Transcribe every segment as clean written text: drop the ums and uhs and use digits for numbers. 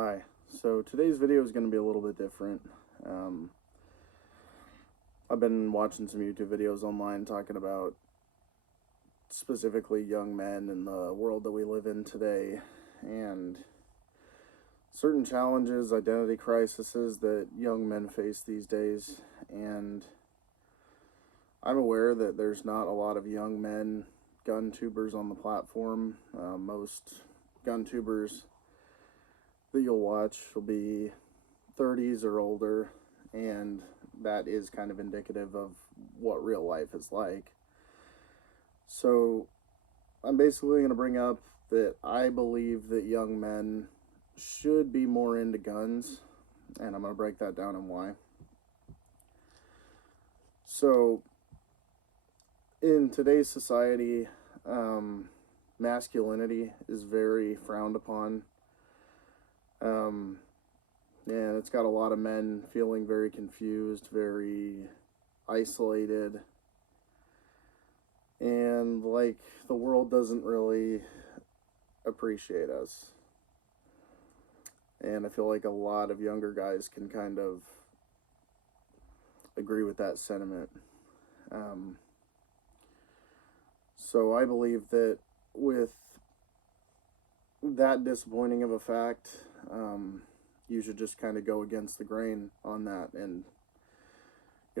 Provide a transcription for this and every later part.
Hi. So today's video is going to be a little bit different. Um, I've been watching some YouTube videos online talking about specifically young men in the world that we live in today and certain challenges, identity crises that young men face these days. And I'm aware that there's not a lot of young men gun tubers on the platform. Most gun tubers that you'll watch will be 30s or older, and that is kind of indicative of what real life is like. So I'm basically going to bring up that I believe that young men should be more into guns, and I'm going to break that down and why. So in today's society, masculinity is very frowned upon. And it's got a lot of men feeling very confused, very isolated, and like the world doesn't really appreciate us. And I feel like a lot of younger guys can kind of agree with that sentiment. So I believe that with that disappointing of a fact, you should just kind of go against the grain on that. And,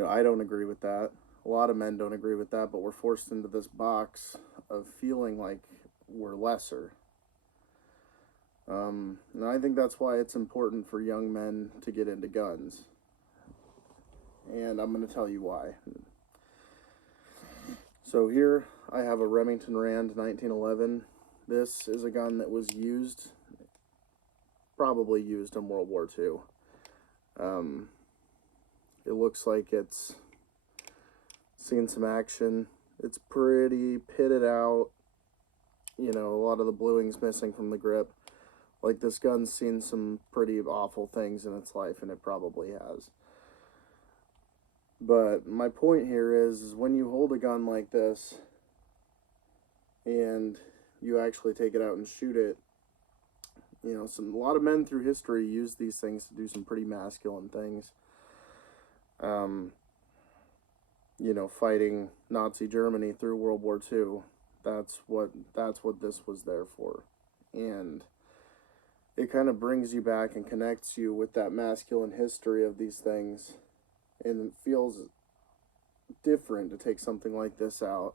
I don't agree with that. A lot of men don't agree with that, but we're forced into this box of feeling like we're lesser. And I think that's why it's important for young men to get into guns. And I'm going to tell you why. So here I have a Remington Rand 1911. This is a gun that was probably used in World War II. It looks like it's seen some action. It's pretty pitted out. A lot of the bluing's missing from the grip. Like, this gun's seen some pretty awful things in its life, and it probably has. But my point here is when you hold a gun like this and you actually take it out and shoot it, a lot of men through history use these things to do some pretty masculine things. Fighting Nazi Germany through World War II. That's what this was there for. And it kind of brings you back and connects you with that masculine history of these things. And it feels different to take something like this out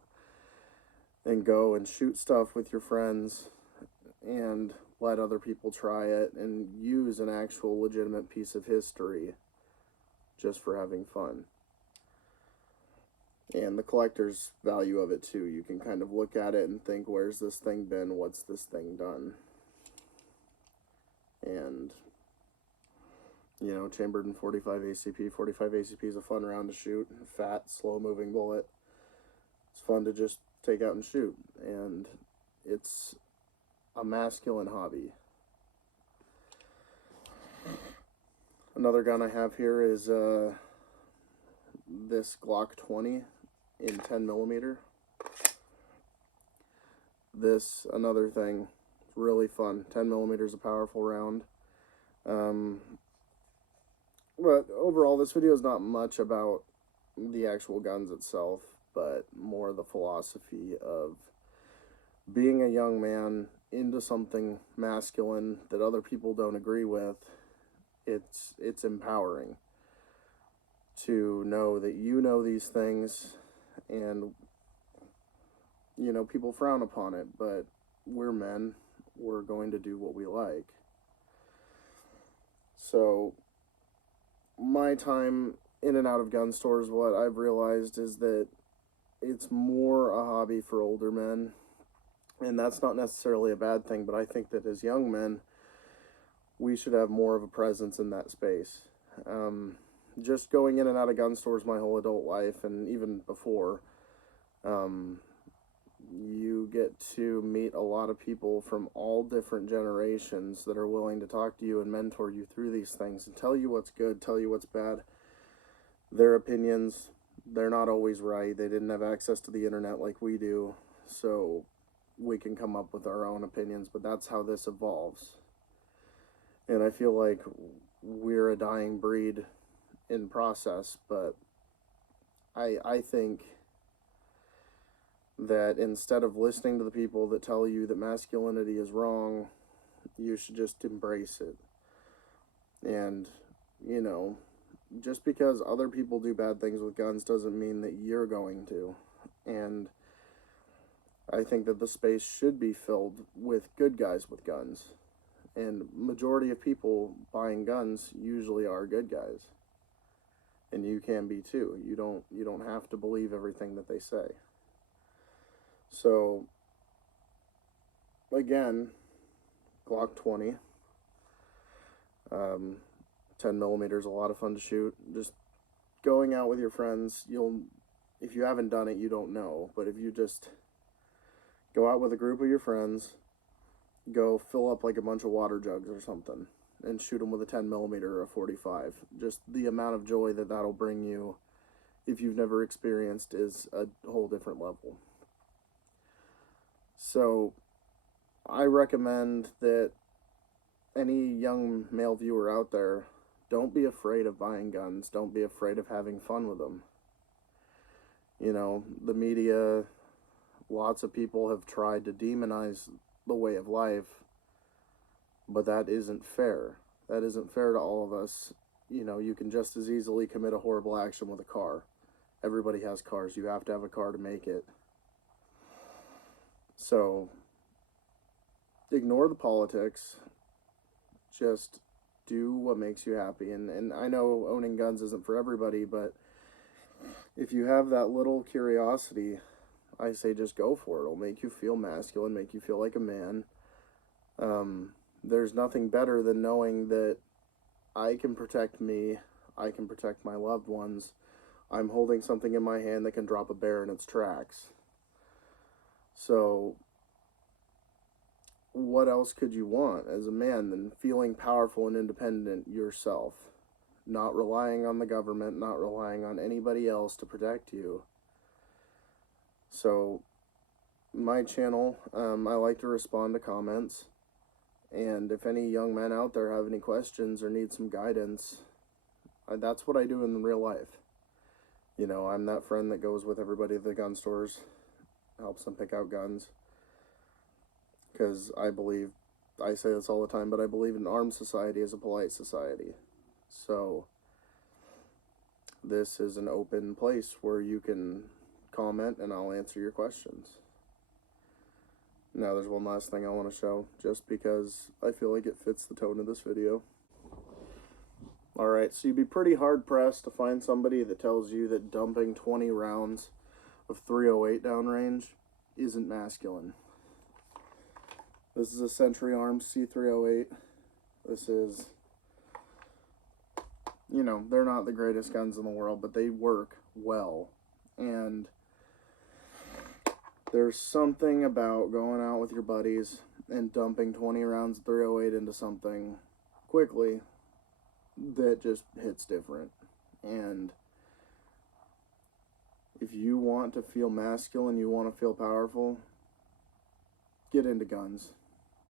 and go and shoot stuff with your friends and let other people try it and use an actual legitimate piece of history just for having fun. And the collector's value of it too. You can kind of look at it and think, where's this thing been? What's this thing done? And, chambered in 45 ACP. 45 ACP is a fun round to shoot. Fat, slow-moving bullet. It's fun to just take out and shoot. And it's a masculine hobby. Another gun I have here is this Glock 20 in 10 millimeter. This, another thing, really fun. 10 millimeter is a powerful round. But overall, this video is not much about the actual guns itself, but more the philosophy of being a young man into something masculine that other people don't agree with. It's empowering to know that these things, and people frown upon it, but we're men. We're going to do what we like. So my time in and out of gun stores, what I've realized is that it's more a hobby for older men, and that's not necessarily a bad thing, but I think that as young men, we should have more of a presence in that space. Just going in and out of gun stores my whole adult life, and even before, you get to meet a lot of people from all different generations that are willing to talk to you and mentor you through these things and tell you what's good, tell you what's bad. Their opinions, they're not always right. They didn't have access to the internet like we do, so we can come up with our own opinions, but that's how this evolves. And I feel like we're a dying breed in process, but I think that instead of listening to the people that tell you that masculinity is wrong, you should just embrace it. And, you know, just because other people do bad things with guns doesn't mean that you're going to. And I think that the space should be filled with good guys with guns. And majority of people buying guns usually are good guys. And you can be too. You don't have to believe everything that they say. So again, Glock 20. 10 millimeter is a lot of fun to shoot. Just going out with your friends, if you haven't done it, you don't know. But if you just go out with a group of your friends, go fill up like a bunch of water jugs or something, and shoot them with a 10 millimeter or a 45. Just the amount of joy that that'll bring you, if you've never experienced, is a whole different level. So I recommend that any young male viewer out there, don't be afraid of buying guns. Don't be afraid of having fun with them. You know, the media, lots of people have tried to demonize the way of life, but that isn't fair. That isn't fair to all of us. You know, you can just as easily commit a horrible action with a car. Everybody has cars. You have to have a car to make it. So, ignore the politics. Just do what makes you happy. And I know owning guns isn't for everybody, but if you have that little curiosity, I say just go for it. It'll make you feel masculine, make you feel like a man. There's nothing better than knowing that I can protect me, I can protect my loved ones. I'm holding something in my hand that can drop a bear in its tracks. So what else could you want as a man than feeling powerful and independent yourself? Not relying on the government, not relying on anybody else to protect you. So, my channel, I like to respond to comments. And if any young men out there have any questions or need some guidance, that's what I do in real life. You know, I'm that friend that goes with everybody to the gun stores, helps them pick out guns. Because I say this all the time, but I believe an armed society is a polite society. So, this is an open place where you can comment and I'll answer your questions. Now there's one last thing I want to show, just because I feel like it fits the tone of this video. Alright, so you'd be pretty hard pressed to find somebody that tells you that dumping 20 rounds of .308 downrange isn't masculine. This is a Century Arms C308. This is, you know, they're not the greatest guns in the world, but they work well. And there's something about going out with your buddies and dumping 20 rounds of .308 into something quickly that just hits different. And if you want to feel masculine, you want to feel powerful, get into guns.